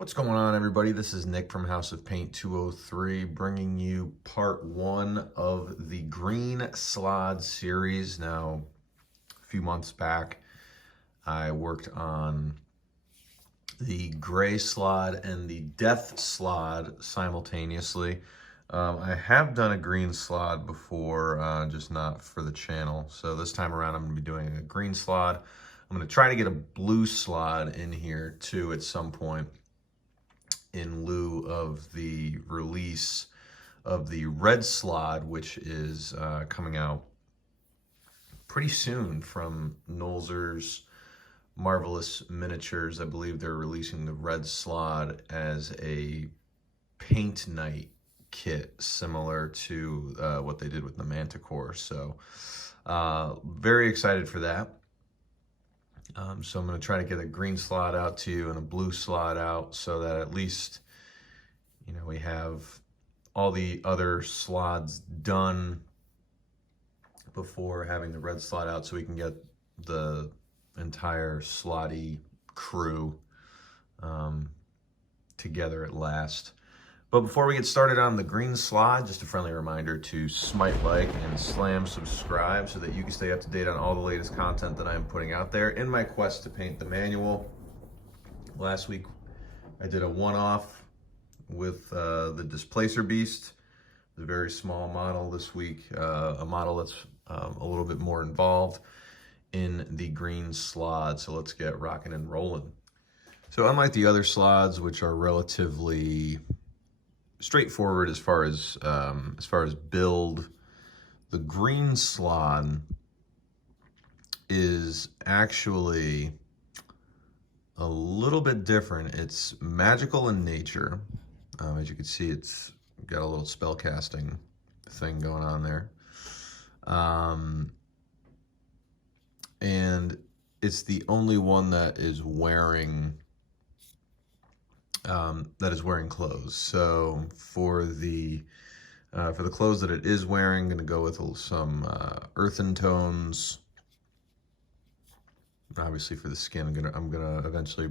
What's going on, everybody? This is Nick from House of Paint 203, bringing you part one of the Green Slaad series. Now, a few months back, I worked on the Gray Slaad and the Death Slaad simultaneously. I have done a Green Slaad before, just not for the channel. So this time around, I'm going to be doing a Green Slaad. I'm going to try to get a Blue Slaad in here too at some point, in lieu of the release of the Red Slaad, which is coming out pretty soon from Nolzur's Marvelous Miniatures. I believe they're releasing the Red Slaad as a paint night kit, similar to what they did with the Manticore. So very excited for that. So I'm going to try to get a Green Slaad out to you and a Blue Slaad out, so that at least, you know, we have all the other Slaads done before having the Red Slaad out, so we can get the entire Slaady crew together at last. But before we get started on the Green Slaad, just a friendly reminder to smite like and slam subscribe so that you can stay up to date on all the latest content that I'm putting out there in my quest to paint the manual. Last week I did a one-off with the Displacer Beast, the very small model. This week a model that's a little bit more involved in the Green Slaad. So let's get rocking and rolling. So unlike the other Slaads, which are relatively straightforward as far as build, the Green Slaad is actually a little bit different. It's magical in nature. As you can see, it's got a little spell casting thing going on there. And it's the only one that is wearing clothes. So for the clothes that it is wearing, I'm going to go with some earthen tones. Obviously, for the skin, I'm gonna eventually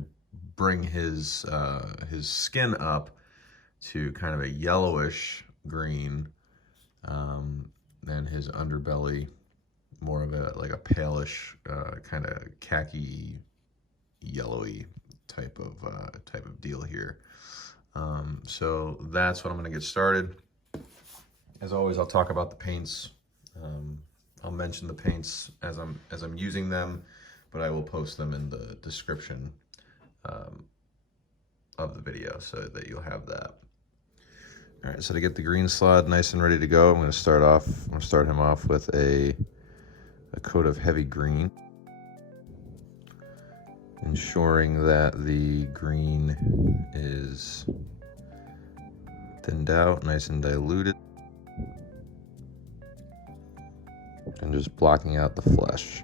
bring his skin up to kind of a yellowish green, and his underbelly more of a palish kind of khaki, yellowy type of deal here. So that's what I'm going to get started. As always, I'll talk about the paints. I'll mention the paints as I'm using them, but I will post them in the description of the video so that you'll have that. All right, so to get the Green Slaad nice and ready to go, I'm going to start him off with a coat of heavy green, ensuring that the green is thinned out, nice and diluted, and just blocking out the flesh.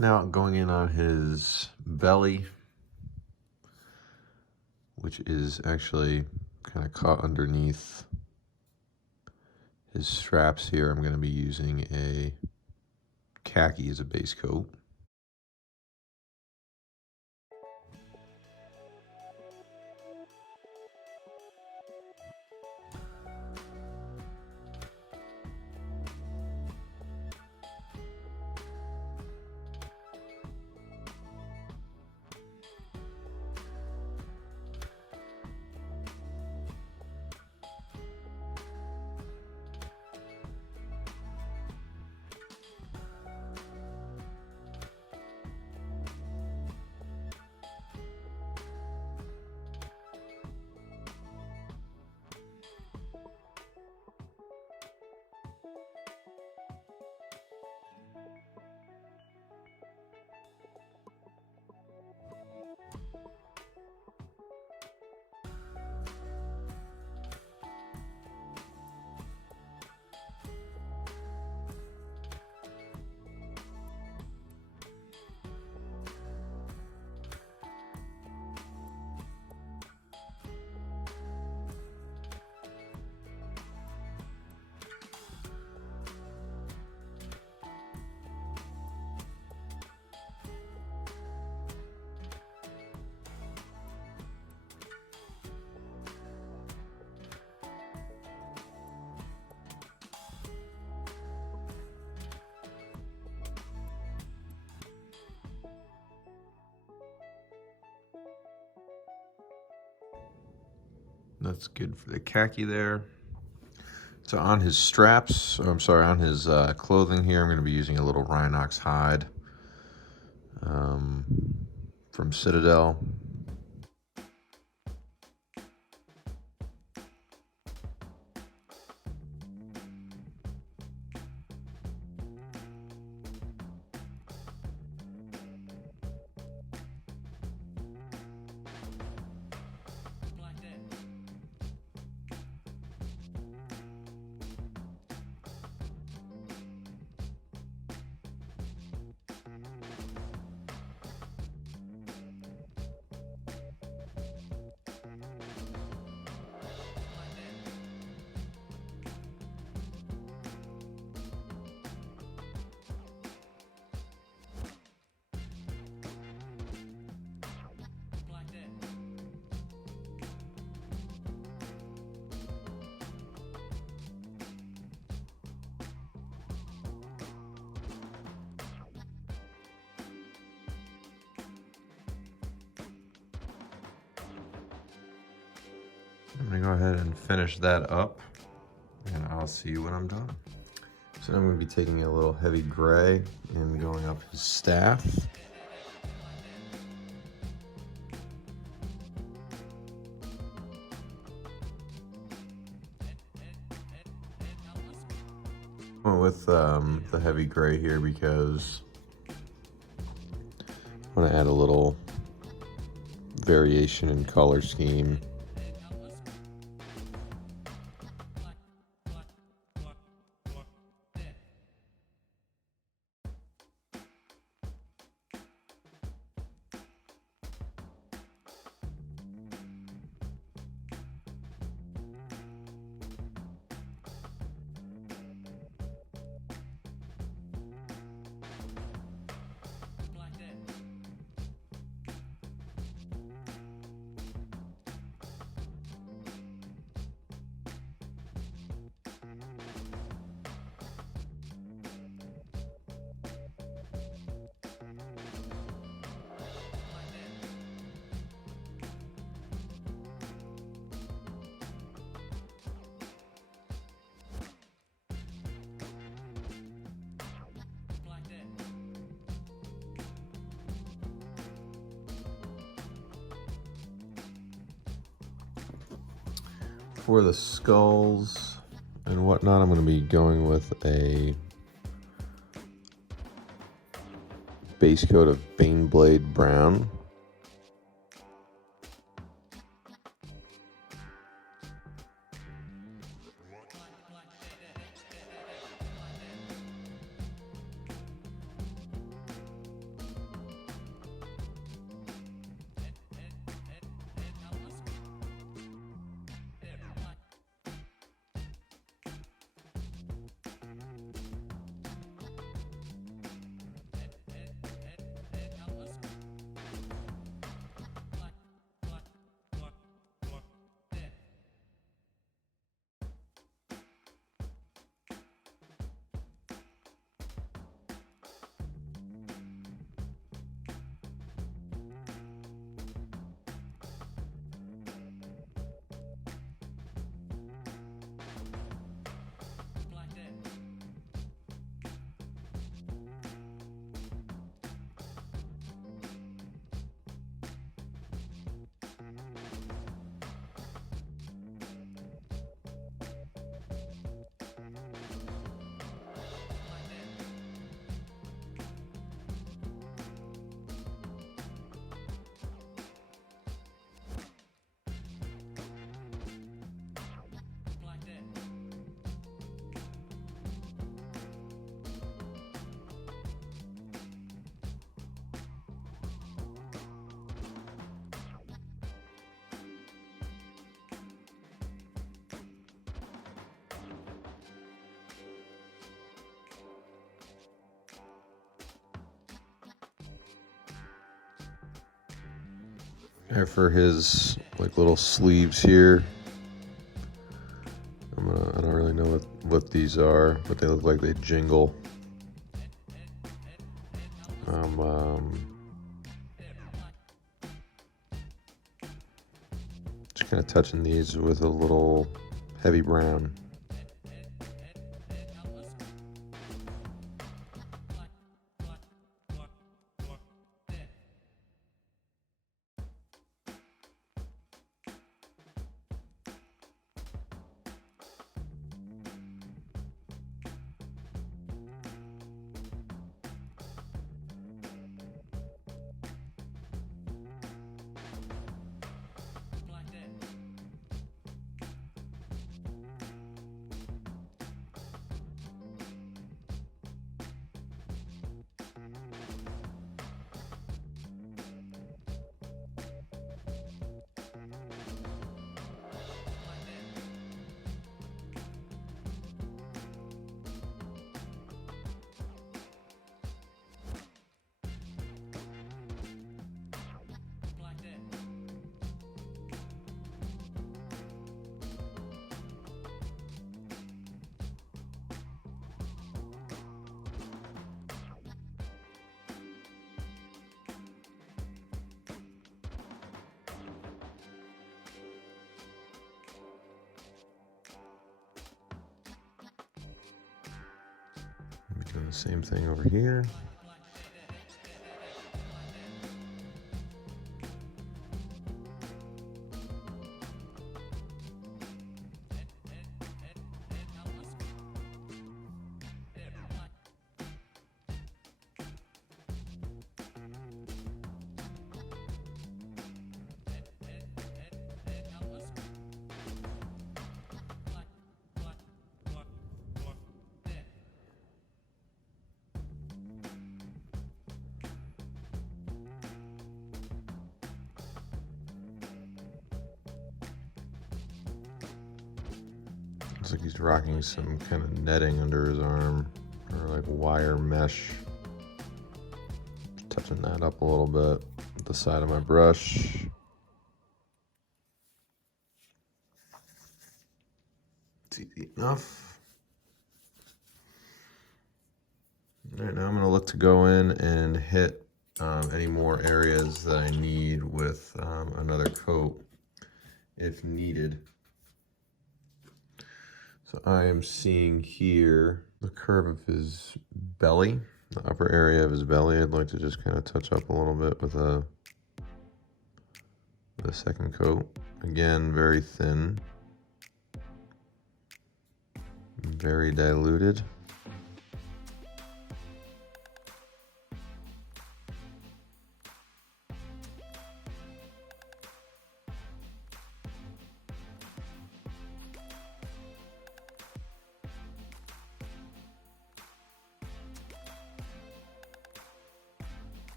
Now going in on his belly, which is actually kind of caught underneath his straps here, I'm going to be using a Khaki as a base coat. That's good for the Khaki there. So on his straps, on his clothing here, I'm going to be using a little Rhinox hide from Citadel. I'm going to go ahead and finish that up, and I'll see you when I'm done. So I'm going to be taking a little heavy gray and going up his staff. I went with the heavy gray here because I want to add a little variation in color scheme. For the skulls and whatnot, I'm going to be going with a base coat of Baneblade brown. And for his like little sleeves here, I don't really know what these are, but they look like they jingle. Just kind of touching these with a little heavy brown. Doing the same thing over here. Looks like he's rocking some kind of netting under his arm, or like wire mesh. Touching that up a little bit with the side of my brush. It's easy enough. All right, now I'm going to look to go in and hit any more areas that I need with another coat if needed. So I am seeing here the curve of his belly, the upper area of his belly. I'd like to just kind of touch up a little bit with a second coat. Again, very thin, very diluted.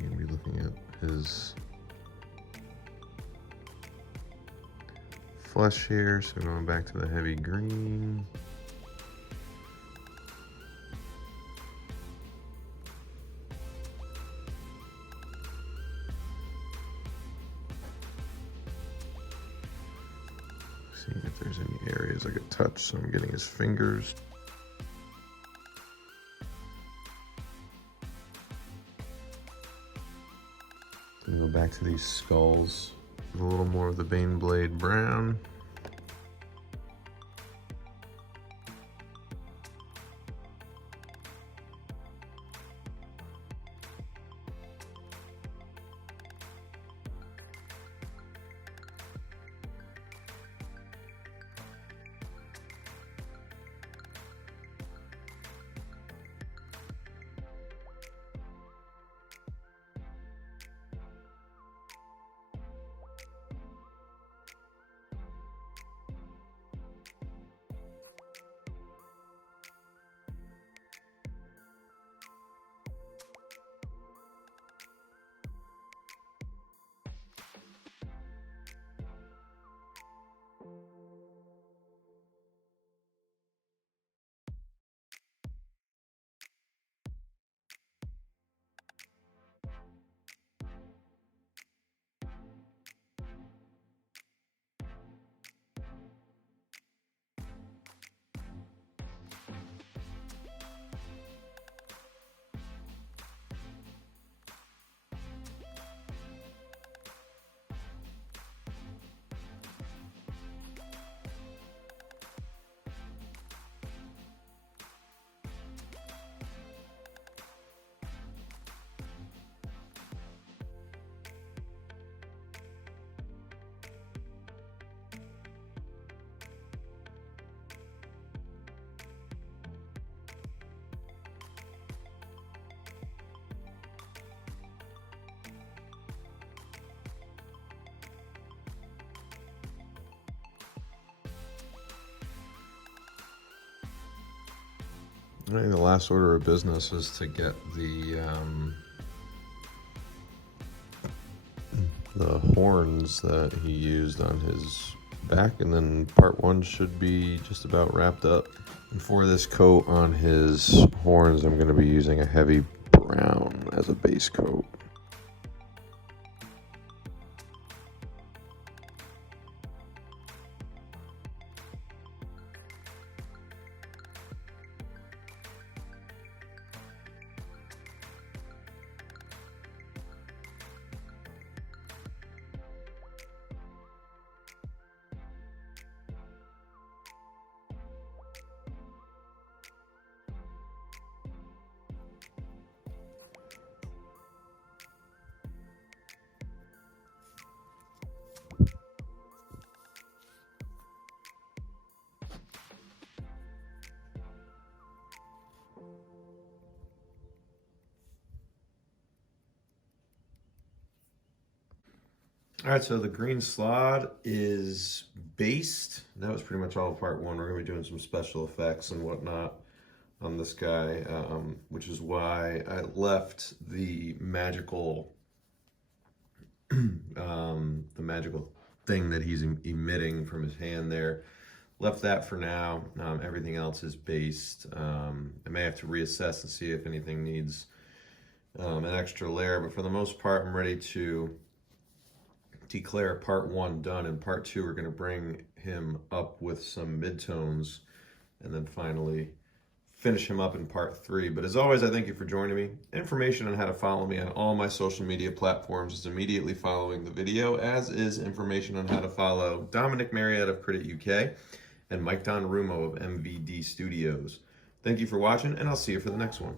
You're going to be looking at his flesh here, so going back to the heavy green. Seeing if there's any areas I could touch, so I'm getting his fingers. Go back to these skulls with a little more of the Baneblade brown. I think the last order of business is to get the horns that he used on his back, and then part one should be just about wrapped up. And for this coat on his horns, I'm going to be using a heavy brown as a base coat. All right, so the Green Slaad is based. That was pretty much all of part one. We're going to be doing some special effects and whatnot on this guy, which is why I left the magical, the magical thing that he's emitting from his hand there. Left that for now. Everything else is based. I may have to reassess and see if anything needs an extra layer, but for the most part, I'm ready to declare part one done, and part two we're going to bring him up with some midtones and then finally finish him up in part three. But as always, I thank you for joining me. Information on how to follow me on all my social media platforms is immediately following the video, as is information on how to follow Dominic Marriott of Credit UK and Mike Don Rumo of MVD Studios. Thank you for watching, and I'll see you for the next one.